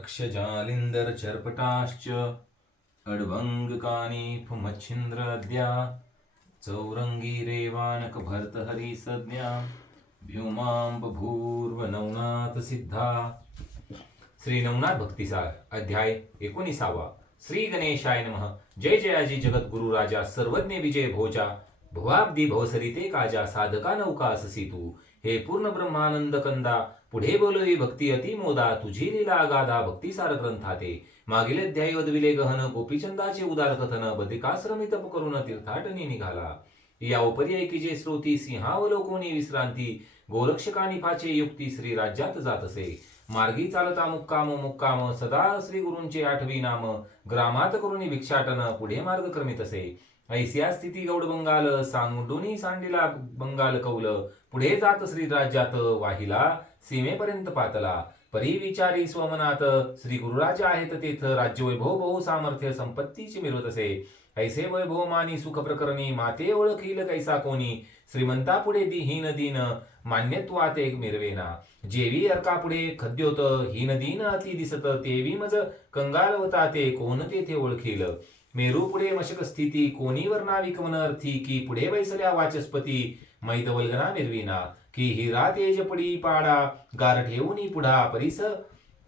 रक्षजालिन्दर चर्पटाश्च अड्वङ्गकानीफमच्छिन्द्रद्या चौरङ्गी रेवानक भर्तहरी संज्ञा भूर्वनवनाथ सिद्धा. श्री नवनाथ भक्तिसार अध्याय 19. श्री गणेशाय नमः. जय जयाजी जगद्गुरु राजा सर्वज्ञ विजय भोजा भवाब्दी भवसरिते काजा साधका नौका अससी तू. हे पूर्ण ब्रह्मानंद कंदा पुढे बोलवी भक्ती अतिमोदा तुझी लीला गाधा भक्तिसार ग्रंथाते. मागील अध्यायी वदविले गहन गोपीचंदाचे उदार कथन बदिकाश्रमी तप करून तीर्थाटनी निघाला. या उपरी श्रोती सिंहावलोकोनी विश्रांती गोरक्षकानी फाचे युक्ती श्री राज्यात जात असे. मार्गी चालता मुक्काम सदा श्री गुरूंचे आठवी नाम ग्रामात करुणी भिक्षाटन पुढे मार्ग क्रमित असे. ऐसिया स्थिती गौड बंगाल सांगुंडुनी सांडिला बंगाल कौल पुढे जात श्री राज्यात वाहिला सीमेपर्यंत पातला. परी विचारी स्वमनात श्री गुरुराज आहेत तेथ राज्य वैभव बहु सामर्थ्य संपत्तीचे मिळवत असे. ऐसे वैभव मानी सुख प्रकरणी माते ओळखील कैसा कोणी श्रीमंता पुढे हीन दीन मान्यत्वात एक मिरवेना. जेवी अर्का पुढे खद्योत हीन दीन अति दिसत तेवी मज कंगालवता ते कोण तेथे ओळखील. मेरू पुढे मशक स्थिती कोणी वर्णावी कवन अर्थी की पुढे बैसल्या वाचस्पती मैदवल्गना मिरविना. की हिरा तेज पडी पाडा गार ठेवूनी पुढा परिस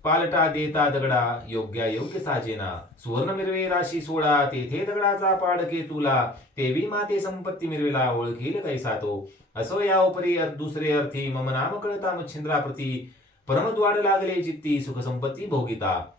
पालटा देता दगडा योग्य साजेना. सुवर्ण मिरवे राशी सोडा तेथे दगडाचा पाडके तुला तेवी माते संपत्ती मिरवेला ओळखील कैसा तो. असो या उपरी दुसरे अर्थी मम नाम कळता मच्छिंद्राप्रती परमद्वाड लागले चित्ती सुख संपत्ती भोगिता.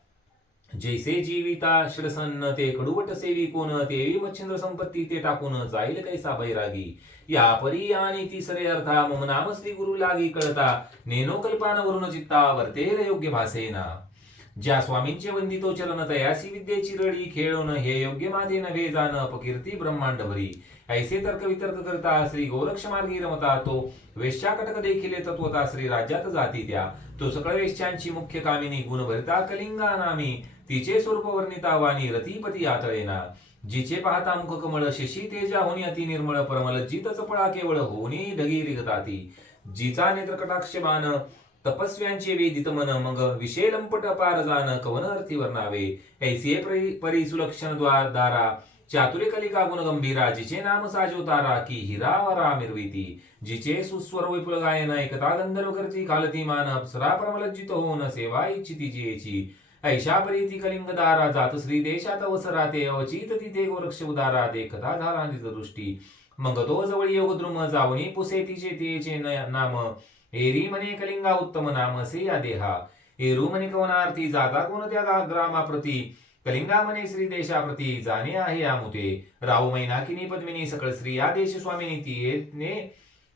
जैसे जीविता श्रसन्न ते कडुवट सेवी कोण तेवी मच्छिंद्र संपत्ती ते टाकून जाईल कैसा बैरागी. या परी आणि तिसरे अर्था मम नाम श्री गुरु लागी कळता नेनो कल्पानवरून चित्ता वर्तेल योग्य भासेना. ज्या स्वामींचे वंदितो चरण तयासी विद्येची रडी खेळून हे योग्य माझे नव्हे जाण अपकीर्ती ब्रह्मांड भरी. ऐसे तर्क वितर्क करता श्री गोरक्ष मार्गी रमता तो वेश्या कटक देखील तत्वता श्री राज्यात जाती त्या. तो सकळ वेश्यांची मुख्य कामिनी गुण भरता कलिंगा नामी तिचे स्वरूप वर्णिता वाणी रतिपती आतळेना. जिचे पाहता मुख कमळ शशी तेजा होणी अति निर्मळ परमलज्जित चपळा केवळ होणी ढगी रिगताती. जिचा नेत्र कटाक्ष बाण तपस्व्यांचे वेदित मन मग विषय लंपट अपार जाण कवन अर्थी वर्णावे. ऐसे परी सुलक्षण द्वारा चातुर्य कलिका गुण गंभीरा जिचे नाम साजोतारा की हिरावरा मिरविती. जिचे सुस्वर विपुल गायन ऐकता गंधर्व करती कालती मान अप्सरा परमलज्जित होऊन सेवा इच्छिती जियेची. ऐशा परी ती कलिंगदारा जात श्री देशात अवसरा ते अवचित तिथे गोरक्ष उदारा देखता झाला दृष्टी. मग तो जवळ योग द्रुम जावणी पुसे तिचे तेचे नाम एरी म्हणे कलिंगा उत्तम नाम असे या देहा. एरू म्हणे कवनार्थी जाता कोणत्या ग्रामाप्रती कलिंगा म्हणे श्री देशाप्रती जाणे आहे आमुते. राहू मैनाकिनी पद्मिनी सकळ श्री या देश स्वामिनी तिने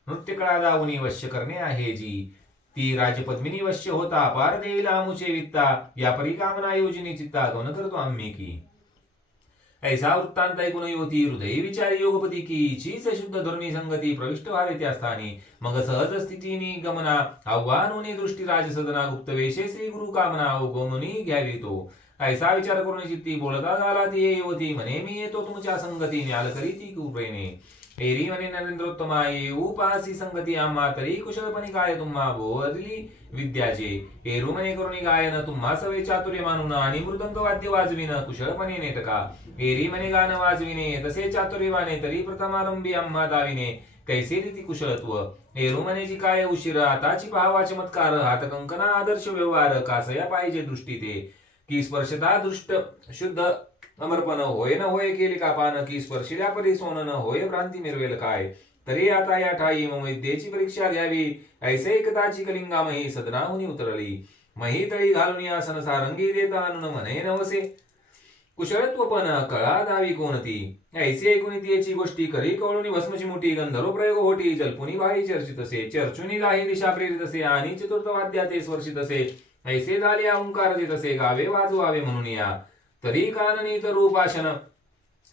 नृत्य कळा दावणी वश्य करणे आहे जी. ती राजपद्मिनी वश्य होता पार देईल आमुचे वित्ता या परिकामना योजनी चित्ता गौन करतो आम्ही की. ऐसा वृत्तांत ऐकून युवती हृदय विचारी योगपती की चीच शुद्ध धर्मी संगती प्रविष्ट व्हावे त्या स्थानी. मग सहज स्थितीनी गमना आव्हानोनी दृष्टी राजसदना गुप्त वेशे श्री गुरु कामना गोमनी घ्यावी तो. ऐसा विचार करून चित्ती बोलता झाला ती युवती म्हणे मी येतो तुमच्या संगती न्याल करी ती कुप्रेने. एरी म्हणे नरेंद्रोत्तमा येऊ पासी संगती आम्हा तरी कुशलपणी काय तुम्हा बोधली विद्याचे. एरू म्हणे करुणी गायन तुम्हा सवे चातुर्य मानून आणि मृदंग वाद्य वाजविन कुशलपणे नेटका. एरी म्हणे गान वाजविने तसे चातुर्यवाने तरी प्रथमारंभी आम्हा दाविने कैसे रीती कुशलत्व. एरू म्हणे जी काय उशीर आताची पाहावा चमत्कार हात कंकना आदर्श व्यवहार कासया पाहिजे दृष्टी ते. की स्पर्शता दृष्ट शुद्ध अमरपण होय न होय केली का पान की स्पर्शिल्या परी सोन न होय भ्रांती मिरवेल काय. तरी आता या ठाई मग विद्येची परीक्षा घ्यावी ऐसे एकताची कलिंगा मही सदनाहुनी उतरली. मही तळी घालून आसन सारंगी देता आणून म्हणे नवसे कुशलत्व पण कळा दावी कोणती. ऐसी ऐकून तिची गोष्टी करी कवळूनी भस्मची मुठी गंधर्व प्रयोग होती जलपुनी भाई चर्चित असे. चर्चुनी दाही दिशा प्रेरित असे आणि चतुर्थ वाद्या ते स्पर्शित असे. ऐसे झाले ओंकार देत असे गावे वाजवावे म्हणून या. तरी काननी तरूपाशन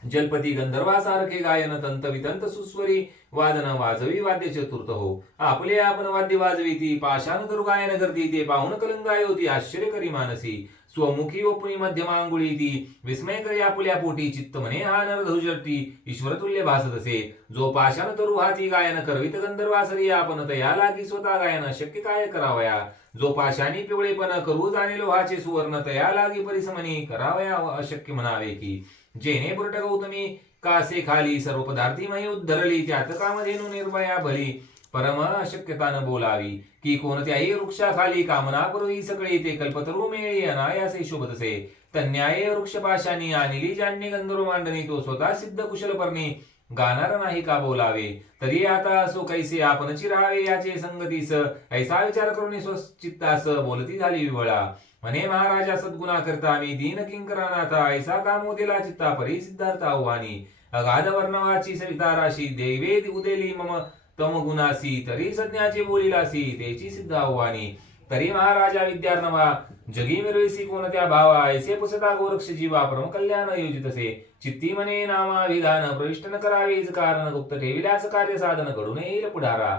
जलपती गंधर्वासारखे गायन तंत वितंत सुस्वरी वादन वाजवी वाद्य चतुर्थ हो. आपले आपण वाद्य वाजवी ती पाशान तरू गायन करती ते पाहून कलंगाय होती आश्चर्य करी मानसी. स्वमुखी ओपुनी मध्यमांगुळी ती विस्मय करी आपुल्या पोटी चित्त म्हणे हा नरधुजटी ईश्वरतुल्य भासत असे. जो पाशान तरू हाती गायन करवित गंधर्वासरी आपण तया लागी स्वतः गायन शक्य काय करावया. जो पाशानी पिवळेपण करू जाणे लोहाचे सुवर्ण तया लागी परिसमनी करावया अशक्य म्हणावे की. जेने बुरट गौतमी कासे खाली सर्व पदार्थी मही उद्धरली त्यात कामधेनु निर्भया भली परम अशक्यता न बोलावी की. कोणत्याही वृक्षाखाली कामना पूर्वी सगळी ते कल्पतरू मेळी अनायासे शोभतसे. तन्याये वृक्ष पाशानी आणली ज्यांनी गंधर्व मांडणी तो स्वतः सिद्ध कुशलपर्णी गाणार नाही का बोलावे. तरी आता असो कैसे आपणची राहावे याचे संगतीस ऐसा विचार करून स्वचित्तास बोलती झाली विवळा. म्हणे महाराजा सद्गुणा करता मी दीन किंकरानाथा ऐसा कामोदेला चित्ता परी सिद्धार्थ आव्हानी. अगाध वर्णवाची सविता राशी देवे उदेली मम तम गुणासी तरी सज्ञाचे बोलिलासी तेची सिद्ध आव्हानी. तरी महाराजा विद्यार्णवा जगी मिरविसी कोणत्या भावा ऐसे पुसता गोरक्ष जीवा परम कल्याण योजितसे. चित्ती मने नामाभिधान प्रविष्ट न करावेच कारण गुप्त ठेविल्यास कार्य साधन घडून येईल पुढारा.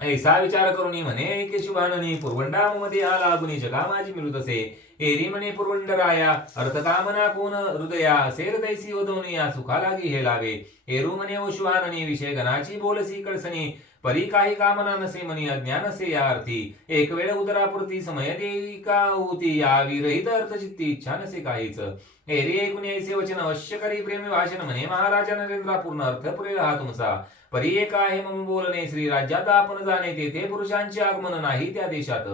ऐसा विचार करून म्हणे ऐके शुभाननी पुरवंडा मध्ये आला गुणी जगा माझी मिळतसे. एरी म्हणे पुरवंडराया अर्थकामना कोण हृदया सेर तैसी वदवनिया सुखा लागी हे लावे. एरू म्हणे ओ शुभाननी विषय गणाची बोलसी कळसनी परी काही कामना नसे मनी अज्ञान असे या अर्थी. एक वेळ उदरापुरती समय देई का होती या विरहित अर्थचित्ती इच्छा नसे काहीच. एरी ऐकून ऐसे वचन अवश्य करी प्रेमी भाषण म्हणे महाराजा नरेंद्रा पूर्ण अर्थ पुरेल हा तुमचा. परी एक आहे मम बोलणे श्री राज्यात आपण जाणे तेथे पुरुषांचे आगमन नाही त्या देशात.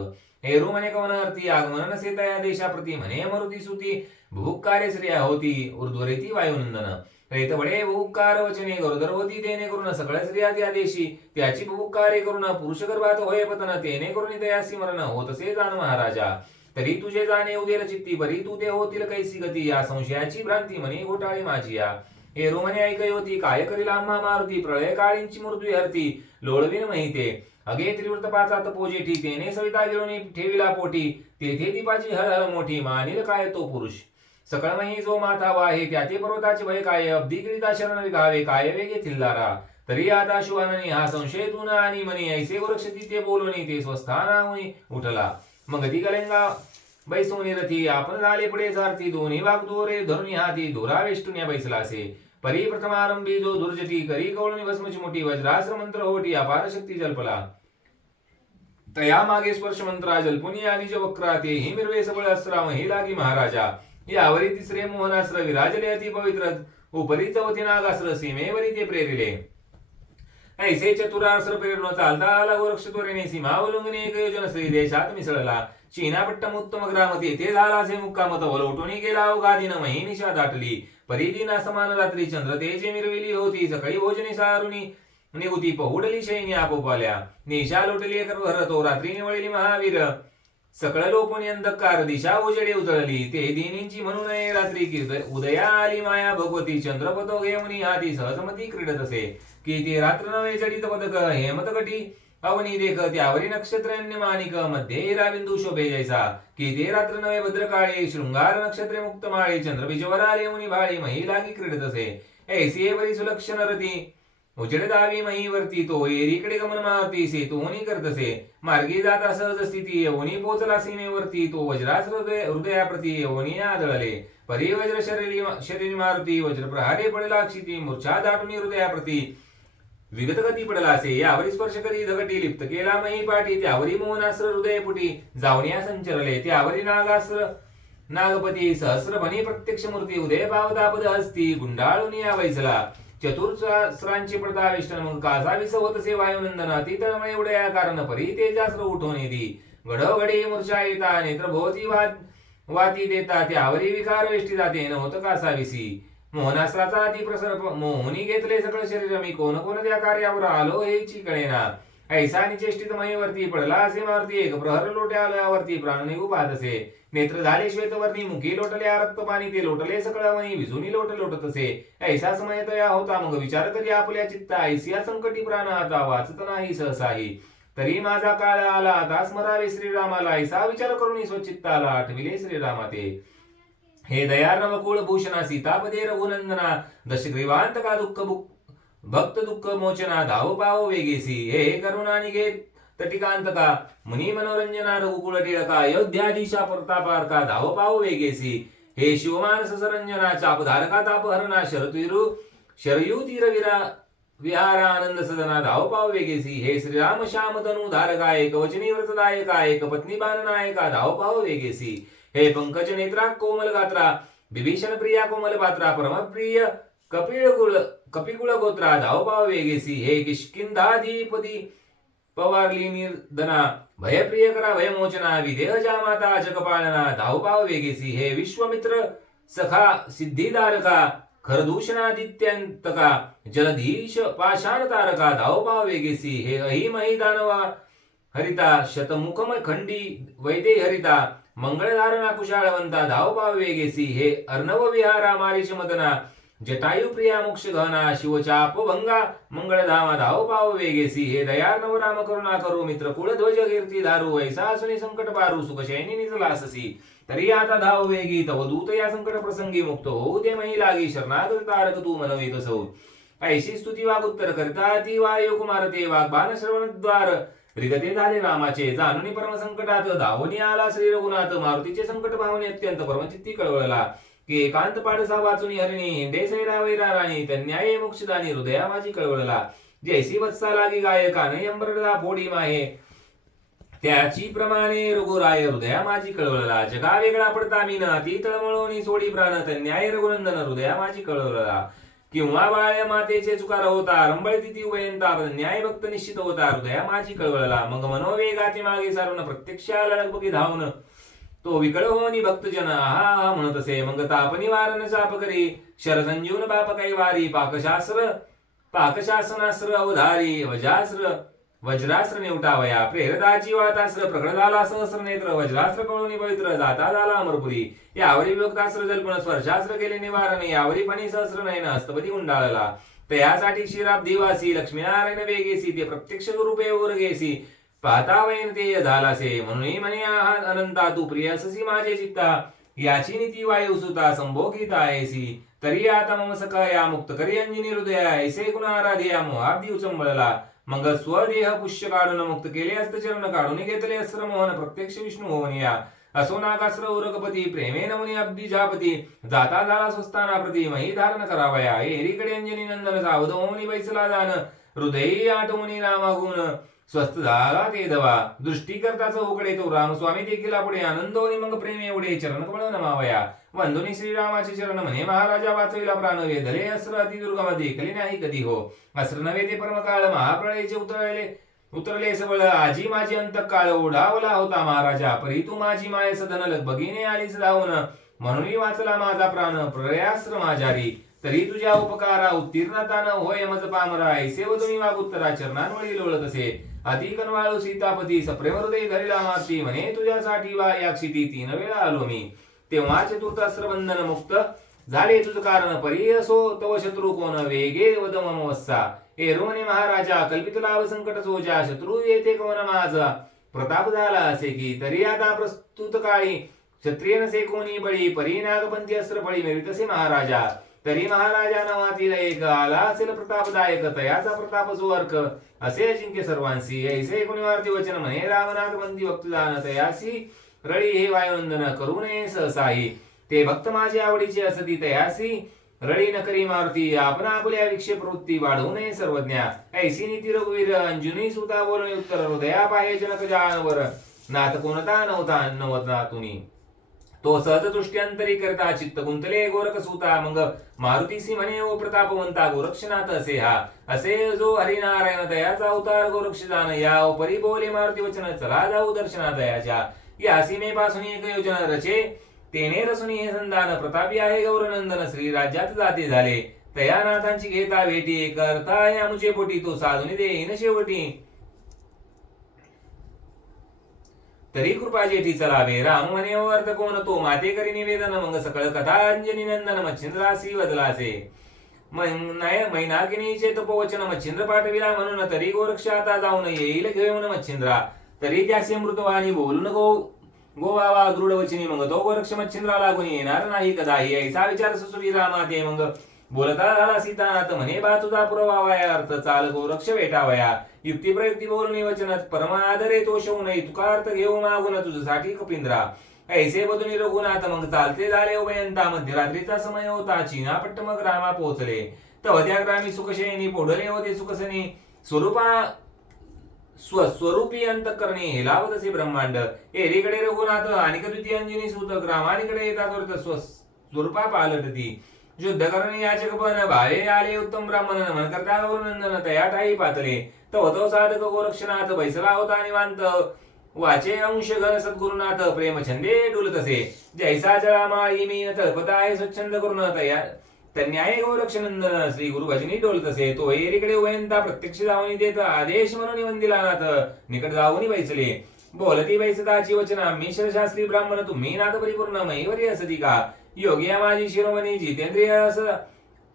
हेरू म्हणे कवन अर्थी आगमन नसे त्या देशाप्रती म्हणे मरुती सुती भूकार श्रिया होती ऊर्ध्वरेती वायुनंदन. रेतबडे भूकार वचने गरोदर होती तेने करून सगळ्या स्त्रिया त्या देशी त्याची भूकारे करून पुरुष गर्भात होय पतन तेने करून तयासी मरण होतसे जाण महाराजा. तरी तुझे जाणे उदेल चित्ती बरी तू ते होतील कैसी गती या संशयाची भ्रांती म्हणे घोटाळे माझी या. हेरू म्हणे ऐकय होती काय करील आम्हा मारुती प्रळय काळींची मृत्यू हरती लोळविन माहिते. अगे त्रिवृत पाचा तपोजेठी तेने सविता गिळून ठेविला पोटी तेथे दीपाची हळहळ मोठी मानिल काय तो पुरुष. सकळमही जो माथा वाहे त्याचे पर्वताचे भय काय अब्दी गिळिता शरण विघावे काय वेगे थिल्लारा. तरी आता शुभाननी हा संशय तू न आणि म्हणे ऐसे गोरक्षती ते बोलवणी ते स्वस्थानाहून उठला. मग ती गलेंगा बैसोनी रथी आपण झाले पुढे सारथी दोन्ही वाग दोरे धरुणी हाती धुरावेष्टुन्या बैसला असे. परी प्रथमारंभी जो दुर्जटी करी कवळणी भस्मची मोठी वज्रास्त्र मंत्र होटी अपार शक्ती जल्पला. तया मागे स्पर्श मंत्रा जल्पुनी आणि वक्रा ते ही मिरवे सबळ अस्त्राव हे लागी महाराजा. यावरी तिसरे मोहनास्त्र विराजले अति पवित्र उपरी चौथे नागास्त्र सीमेवरी ते प्रेरिले. ऐसे चतुरास्त्र प्रेरणो चालता आला गोरक्ष त्वरेने सीमा उल्लंघने एक योजन श्री देशात मिसळला. चीनापट्टम उत्तम ग्राम तेथे झाला असे मुक्कामत वलवटून गेला अवघादीन मही निशा दाटली. परिदिना समान रात्री चंद्र तेजे मिरविली होती सकाळी भोजने सारुनी निगुती पहुडली शैनी आपोपाल्या. निशा लोटली एक भरतो रात्री निवळली महावीर सकळ लोपुनी अंधकार दिशा उजेडे उजळली. ते दिनींची म्हणून रात्री की उदया आली माया भगवती चंद्रपतो घेऊनी हाती सहजमती क्रीडत असे. की ते रात्र नवे जडित पदक हेमतकटी अवनी देख त्यावरी नक्षत्र मानिक मध्ये हिरा बिंदू शोभे जैसा. की ते रात्र नवे भद्रकाळी शृंगार नक्षत्रे मुक्त माळी चंद्रबीजवर आले मुनी भाळी मही लागी क्रीडत असे. ऐसी वरी सुलक्षण रती उजेड दावी मही वरती तो एरीकडे गमन मारती सेतोनी करतसे. मार्गी जाता सहज स्थिती येऊनी पोचला सीमेवरती तो वज्रास्त्र हृदयाप्रती येऊनी आदळले. परी वज्र शरीरी मारुती वज्र प्रहारे पडला क्षिती मूर्छा दाटुनी हृदयाप्रती विगत गती पडला असे. यावरी स्पर्श करी धगटी लिप्त केला मही पाठी त्यावरी मोहनास्त्र हृदयपुटी जावनिया संचरले. त्यावरी नागास्त्र नागपती सहस्र भनी प्रत्यक्ष मूर्ती उदय पावता पद हस्ती गुंडाळून या वैसला. चतुर्स्रांची पडता वेष्टन मग कासा विस होतसे वायुनंदन ती तळमळे उडया कारण परी तेजास्त्र उठवून येती. घडोघडी मूर्छा येता नेत्र भोवती वाती देता त्यावरी विकार वेष्टी जाते नव्हतं कासा विसी. मोहनास्त्राचा अति प्रसर मोहनी घेतले सकळ शरीर मी कोण कोण त्या कार्यावर आलो हेची कळेना. ऐसा निचेष्टित महीवरती पडला असे मारुती एक प्रहर लोटे आल्यावरती प्राण निघू पाहत असे. नेत्र झाले श्वेतवर्णी मुखी लोटले रक्त पाणी ते लोटले सकळवणी विजुनी लोटत असे. ऐसा समय तया होता मग विचार करी आपल्या चित्ता ऐसिया संकटी प्राण आता वाचत नाही सहसाही. तरी माझा काळ आला आता स्मरावे श्रीरामाला ऐसा विचार करून स्वचित्ताला आठविले श्रीरामा ते. हे दयार्णव कुळ भूषणा सीतापदे रघुनंदना दशग्रीवांत का दुःख भक्त दुःख मोचना धाव पाव वेगेसी. हे करुणा निघेत तटिकांतका मुनी मनोरंजना रघुकुळ टिळका अयोध्याधीशा प्रतापारका धाव पाव वेगेसी. हे शिवमानस सरंजना चापधारका तापहरणा शरयू तीरवीरा विहारानंद सदना धावपाव वेगेसी हे श्रीराम श्याम तनु धारकाय कवचनी व्रतदायकाय कपत्नी बाणनायका धावपाव वेगेसी हे पंकज नेत्रा कोमल गात्रा विभीषण प्रिया कोमल पात्रा परमप्रिय कपिकुळ गोत्रा धावपाव वेगेसी हे किष्किंधाधिपती पवारली निर्दना भयप्रिय करा भयमोचना विदेह माता जगपालना धावपाव वेगेसी हे विश्वमित्र सखा सिद्धिदारका खरदूषणादित्यंतका जलधीश पाषाण तारका धावपाव वेगेसी हे अहिमही दानवा हरिता शतमुखम खंडी वैदे हरिता मंगळधारणा कुशाळवंता धावपाव वेगेसी हे अर्णव विहारा मारीच मदना जटायु प्रिया मोक्ष गहना शिवचाप भंगा मंगळधामा धावपाव वेगेसी हे दयार्णव राम करुणा करू मित्र कुळध्वज कीर्ती धारू ऐसा सुनी संकट पारू सुखशयनी निजलाससी तरी आता धाव वेगी तव दूत या संकट प्रसंगी मुक्त होऊ दे मही लागी शरणागत तारक तू मनवित सौ ऐशी स्तुती वागुत्तर करता ती वायु कुमार ते वाग्बान श्रवणद्वार रिगते झाले रामाचे जाणून परम संकटात धावनी आला श्री रघुनाथ मारुतीचे संकट भावने अत्यंत परमचित्ती कळवळला की एकांत पाडसा वाचुनी हरिणी हिंडे सैरा वैरा राणी तन्याये मोक्षदानी हृदया माझी कळवळला जैसी वत्सा लागी गायकान अंबरला फोडी माहे त्याची प्रमाणे रघुराय हृदया माझी कळवळला जगा वेगळा पडता मीन ती तळमळवणी सोडी प्राण तन्याय रघुनंदन हृदया माझी कळवळला किंवा बाळ मातेचे चुकार होता रंबळ तिथी उभयंता न्याय भक्त निश्चित होता हृदया माझी कळवळला मग मनोवेगाचे मागे सारून प्रत्यक्ष लढबगी धावून तो विकळ होनी भक्तजन हा म्हणत असे मग ताप निवारण चाप करी शरसंजीवन बाप काही वारी पाकशासनास्त्र अवधारी वज्रास्त्र निवटावया प्रेरदाची वातास्त्र प्रकट झाला सहस्र नेत्र वज्रास्त्र कळून पवित्र जाता झाला अमरपुरी यावरी विभक्तास्त्र जल्पन स्पर्शास्त्र केले निवारण यावरी फणी सहस्र नयन हस्तपती उंडाळला तयासाठी शिराब्दी वासी लक्ष्मीनारायण वेगेसी ते प्रत्यक्ष रूपे उरगेसी पाहता वैन ते झालासे म्हणून म्हणे अनंता तू प्रिय अससी माझे चित्ता याची नीती वायू सुता संभोगिता ऐसी तरी आता मम सखा या मुक्त करी अंजनी हृदया ऐसे गुण आराध्या मोहाब्दी उचंबळला मग स्वदेह पुष्य काढून मुक्त केले हस्तचरण काढून घेतले अस्त्र मोहन प्रत्यक्ष विष्णू होऊन या असो नागास्त्र उरगपती प्रेमेन मुनी अब्दी जापती जाता झाला स्वस्ताना प्रती मही धारण करावया एरीकडे अंजनी नंदन सावध होऊनी बैसला जाण हृदयी आठवणी रामागुण स्वस्थ झाला ते दवा दृष्टी करताच उकडे तो रामस्वामी देखील पुढे आनंदोनी मग प्रेम एवढे चरण कमळ नमावया वंदोनी श्रीरामाचे चरण म्हणे महाराजा वाचविला प्राण वेधले अस्त्र अति दुर्गम देखले नाही कधी हो अस्त्र नव्हे ते परमकाळ महाप्रळयचे उतरले सबळ आजी माझी अंतकाळ ओढावला होता महाराजा परी तू माझी माय सदन बघिने आलीच धावून म्हणून वाचला माझा प्राण प्रयास्त्र माझारी तरी तुझ्या उपकारा उत्तीर्णतान होय मज पामरा ऐसे व तुम्ही वागुत्तरा चरणांवळी लोळत असे अधिकनवाळू सीतापती सप्रेम हृदय धरिला मारती म्हणे तुझ्यासाठी वा या क्षिती 3 वेळा आलो मी तेव्हा चतुर्थास्त्र बंधन मुक्त झाले तुझ कारण परी असो तव शत्रू कोण वेगे वदम वत्सा एरोने महाराजा कल्पित लाभ संकट सोजा शत्रू येते कवन माझा प्रताप झाला असे की तरी आता प्रस्तुत काळी क्षत्रिय नसे कोणी बळी परी नागपंथी अस्त्र फळी मिळतसे महाराजा तरी महाराजा नावातील एक आला असेल प्रतापदायक तयाचा प्रताप जो अर्क असे अजिंक्य सर्वांसी ऐसे कुणिवार्ती वचन म्हणे रामनागपंथी भक्तदान तयासी रळी हे वायुनंदन करू नये सहसाही ते भक्त माझे आवडीचे असती तयासी रळी न करी मारुती आपण आपल्या विक्षेप वृत्ती वाढवू नये सर्वज्ञा ऐसी नीती रघुवीर अंजुनी सुता बोलणे उत्तर हृदया पाहे जनक जानवर नाथ कोणता नवता तुनी तो सहज दृष्ट्यांतरी करता चित्त गुंतले गोरख सुता मग मारुतीसी म्हणे ओ प्रतापवंता गोरक्षनाथ असे हा असे जो हरिनारायण दयाचा अवतार गोरक्ष जाण या परी बोले मारुती वचन चला जाऊ दर्शना दयाच्या या सीमेपासून एक योजना रचे तेने रसुनी हे संधान प्रतापी आहे गौरनंदन श्री राज्यात जाते झाले तया नाथांची घेता भेटी करता या मुचे पोटी तो साधुनी देईन शेवटी तरी कृपा जेठी चलावे राम म्हणे अर्थ कोण तो माते करी निवेदन मग सकळ कथा अंजनी नंदन मच्छिंद्रासी वदलासे मैनाकिनीचे तपोवचन मच्छिंद्र पाठविला म्हणून तरी गोरक्ष आता जाऊन येईल घेऊन मच्छिंद्रा तरी त्याचे मृतवाणी बोलून गोवावा दृढ वचनी मग तो गोरक्ष मच्छिंद्रा लागून येणार नाही कदाही ऐसा विचार सुसुरी रामाते मग बोलता झाला सीतानाथ म्हणे बा तुझा पुरवावया अर्थ चाल गोरक्ष भेटावया युक्ती प्रयुक्ती बोलून वचनात परमादरे तो शव नाही तुका अर्थ घेऊ मागून तुझ्यासाठी कपिंद्रा ऐसे बदुनी रघुनाथ मग चालते झाले उभयंता मध्यरात्रीचा समय होता चीनापट्ट मग रामा पोहोचले तव त्या ग्रामी सुखशयनी पोढले होते सुखसनी स्वरूपा स्वस्वरूपी अंतकरणी हेलावत असे ब्रह्मांड. एरीकडे रघुनाथ आणि द्वितीय अंजनी सूत ग्रामानिकडे येतात वर्त स्वरूपा पालटती शुद्ध करणी याचक पण भावे आले उत्तम ब्राह्मण नमन करता गौरनंदन तया ठाई पातले तव तो साधक गोरक्षनाथ बैसला होता निवांत वाचे अंश घन सद्गुरुनाथ प्रेम छंदे डुलतसे जैसा जळा माळी मीन तळपता आहे स्वच्छंद करून तया तन्याय गोरक्षनंदन श्री गुरु भजनी डोलतसे तो एरीकडे उभयंता प्रत्यक्ष जाऊन देत आदेश म्हणून वंदिला नाथ निकट जाऊन बैसले बोलती बैसताची वचना मी शास्त्री ब्राह्मण तुम्ही नाथ परिपूर्ण मैवरी असती का योगी माझी शिरोमणी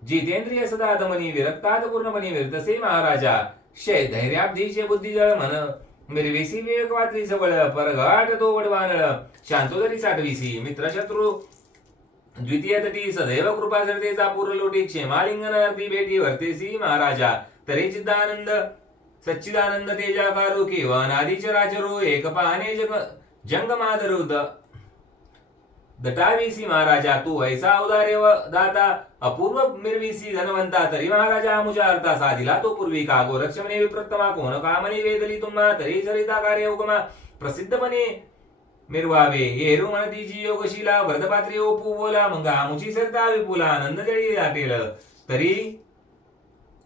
जितेंद्रिय सदा दमनी विरक्तात पूर्णपणे विरतसे महाराजा धैर्याब्धीचे बुद्धिजळ मन मिरवेसी विवेक वात्री जवळ परघाट तो वडवानळ शांतोदरी साठविसी मित्र शत्रू द्वितीय तटी सदैव कृपा जडतेचा पूर्व लोटी क्षेमालिंगन अर्थी भेटी वर्तेसी महाराजा तरी चिदानंद सच्चिदानंद तेजाकारो केवन आदिचराचरो एक पाहणे जंग मादरुद दटावीसी महाराजा तू ऐसा उदारे व दाता अपूर्व मिरवीसी धनवंता तरी महाराजा मुझा अर्था साधिला तो पूर्वी का गोरक्षमने विप्रत्तमा कोण कामनी वेदली तुम्हा तरी चरिता कार्य उगमा प्रसिद्धपणे मिरवावे येरू म्हणतीची योगशिला भरतपात्री ओपू बोला मग आमुची सरता विपुला आनंद जळी दाटेल तरी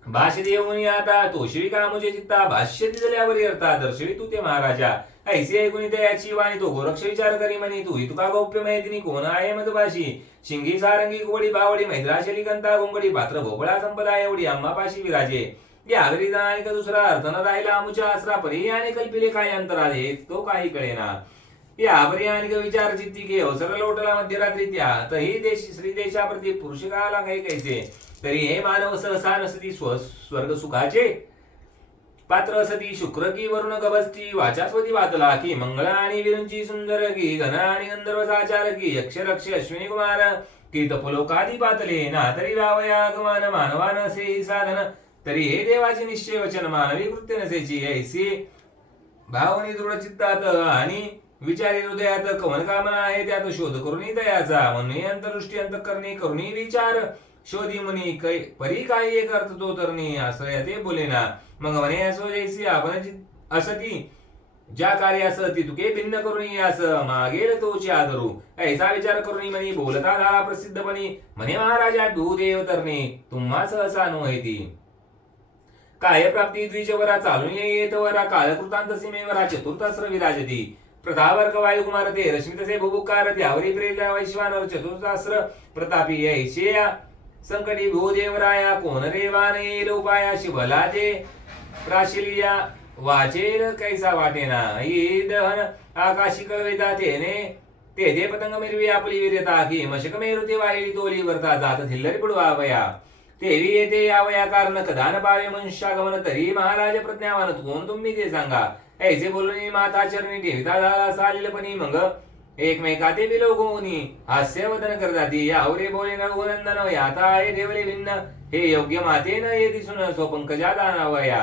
भाष्य देऊनी आता तो शिविका मुझे चित्ता भाष्य दिल्यावर अर्था दर्शवी तू ते महाराजा ऐसी ऐकून याची वाणी तो गोरक्ष विचार करी म्हणे तू तुका गौप्य मैदिनी कोण आहे मधभाशी शिंगी सारंगी कोवडी बावडी मैद्राशली कंता गोंगडी पात्र भोपळा संपदा एवढी अंबापाशी विराजे या घरी आणि दुसरा अर्थ न राहिला आमुच्या आसरा परी आणि कल्पिले काय अंतराले तो काही कळेना या पर्यानिक विचार चित्ती के अवसर लोटला मध्यरात्री त्या तही देश श्री देशाप्रती पुरुषकाला काही कैसे तरी हे मानव सहसा नसती स्वर्ग सुखाचे पात्र असती शुक्र की वरुण गभस्ती वाचास्वती वातला की मंगळ आणि विरुंची सुंदर की घन आणि गंधर्व साचार की यक्ष रक्ष अश्विनी कुमार की तपलोकादी पातले ना तरी वावया गमान मानवान असे साधन तरी हे देवाचे निश्चय वचन मानवी कृत्य नसेची ऐसी भावनी दृढ चित्तात आणि विचारी हृदयात कवन कामना आहे त्यात शोध करुणी दयाचा म्हणून अंतरदृष्टी अंतःकरणी करुणी विचार शोधी मुनी परी काही एक अर्थ तो तरणी असं ते बोले ना मग म्हणे असो जैसी आपण असती ज्या कार्य असती तुके भिन्न करुणी असं मागेल तोचे आदरू ऐसा विचार करुणी म्हणे बोलता झाला प्रसिद्धपणी म्हणे महाराजा भूदेव तरणे तुम्हा सहसा ती काय प्राप्ती द्विजवरा चालून येत वरा कालकृतांत सीमेवरा चतुर्थस्र विराजती प्रतावर्ग वायुकुमार ते रश्मितसे भुभुकार त्यावरी प्रेरला वैश्वानर चतुर्थास्त्र प्रतापी ऐशेया संकटी भूदेवराया कोण रेवाने लोपाया शिवला ते प्राशिलिया वाचेल कैसा वाटेना ही दहन आकाशी कळवेता तेने ते पतंग मिरवी आपली वीरता की मशक मेरुते वाहिली तोली वरता जात थिल्लरी बुडवावया तेवी येते यावया कारण कदान पावे मनुष्यागमन तरी महाराज प्रज्ञावान कोण तुम्ही ते सांगा ऐसे बोलून माता चरणी ठेविता झाला सालिलपणी मग एकमेकाते बिलोगोनी हास्यवदन करताती यावरे बोले रघुनंदन याता आहे ठेवले भिन्न हे योग्य मातेन ये दिसून स्वपंकजा दानावया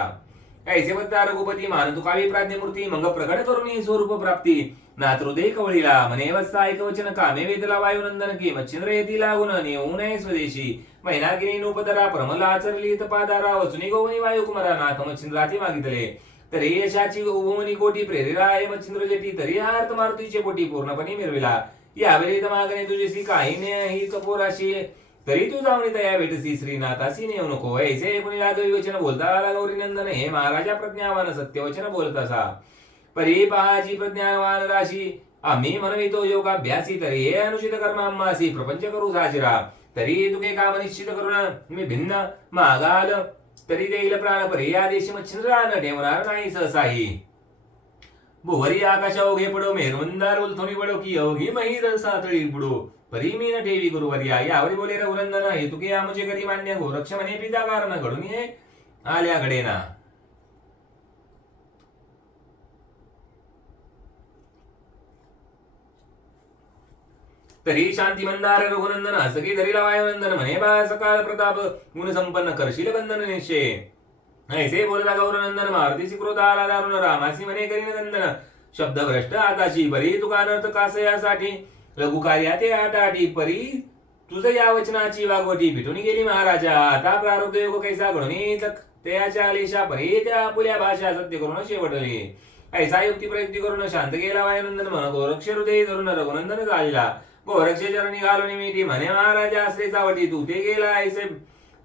ऐसे बद्दा रघुपती मान तुकावी प्राज्ञमूर्ती मग प्रकट करुणी स्वरूप प्राप्ती नातृदे कवळीला म्हणे वत्सा ऐकवचन कामे वेदला वायुनंदन की मच्छिंद्र येती लागून नेऊ नये स्वदेशी मैनागिनी नूपदरा प्रमला आचरली तपादारा वचुनी गोवनी वायुकुमारा नाथ मच्छिंद्राती मागितले तरी यशाची गोवनी कोटी प्रेरिला आहे मच्छिंद्र जेटी तरी अर्थ मारुतीचे पोटी पूर्णपणे मिरविला यावेळी मागणे तुझेसी काही नाही कपोराशी तरी तू जाऊन तया भेटसी श्रीनाथासी नेऊ नको ऐसे कोणी लागवी वचन बोलता आला गौरी नंदन हे महाराजा प्रज्ञावान सत्यवचन बोलत असा परी पहाची प्रज्ञावान राशी आम्ही म्हणवितो योगाभ्यासी तरी हे अनुचित कर्म आम्हासी प्रपंच करू साजिरा तरी तुके काम निश्चित करून मी भिन्न मागाल तरी देईल प्राण परी आदेश मच्छिंद्रान ठेवणार नाही सहसाही भुवरी आकाश अवघे पडो मेरुंदार उलथोनी पडो की अवघी महिर सातळी बुडो परी मी न ठेवी गुरुवर्या यावरी बोले रघुनंदन हे तुके आमुचे करी मान्य गोरक्ष म्हणे पिता कारण घडून ये आल्या घडेना तरी शांती मंदार रघुनंदन असकी धरीला वायुनंदन म्हणे बा सकाळ प्रताप गुण संपन्न करशील बंधन निश्चय ऐसे बोलला गौरनंदन मारुतीसी क्रोध आला दारुण रामासी म्हणे करीन नंदन शब्द भ्रष्ट आताची परी तुका अनर्थ कासयासाठी लघु कार्या ते आटाटी परी तुझं या वचनाची वागवटी भेटून गेली महाराजा. आता प्रारब्ध योग कैसा घडून त्याच्या आलेशा परी त्या आपुल्या भाषा सत्य करून शेवटली. ऐसा युक्ती प्रयुक्ती करून शांत केला वायुनंदन म्हण गोरक्ष हृदय धरून रघुनंदन झालेला. गोरक्ष चरणी घालून मी म्हणे महाराजा असे चावटी तू ते गेला ऐसे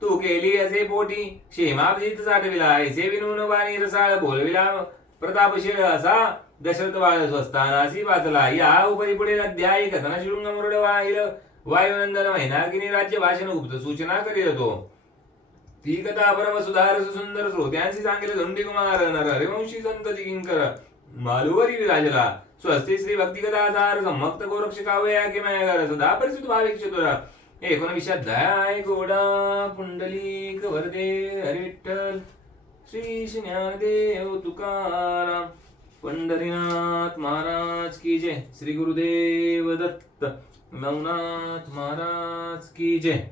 तू केली असे पोटी क्षेमाब्जीत साठविला ऐसे विनून वाणी रसाळ बोलविला प्रतापशील असा दशरथ बाळ स्वस्तानासी वाचला. या उपरी पुढे अध्यायी कथन शृंग मुरड वायुनंदन महिनाकिनी राज्य भाषण गुप्त सूचना करीत होतो. ती कथा परम सुधार सुंदर श्रोत्यांशी सांगितले. धुंडी कुमार नर हरिवंशी संत किंकर मालुवरी विराजला. स्वस्ती श्री भक्ती कथा सार सम्मक्त गोरक्ष काव्य किमय सदा परिचित भाविक चतुर. 19 अध्याय गोडा पुंडलिक वरदे हरिविठ्ठल श्री ज्ञानदेव तुकाराम पंढरीनाथ महाराज की जय. श्री गुरुदेव दत्त नवनाथ महाराज की जय.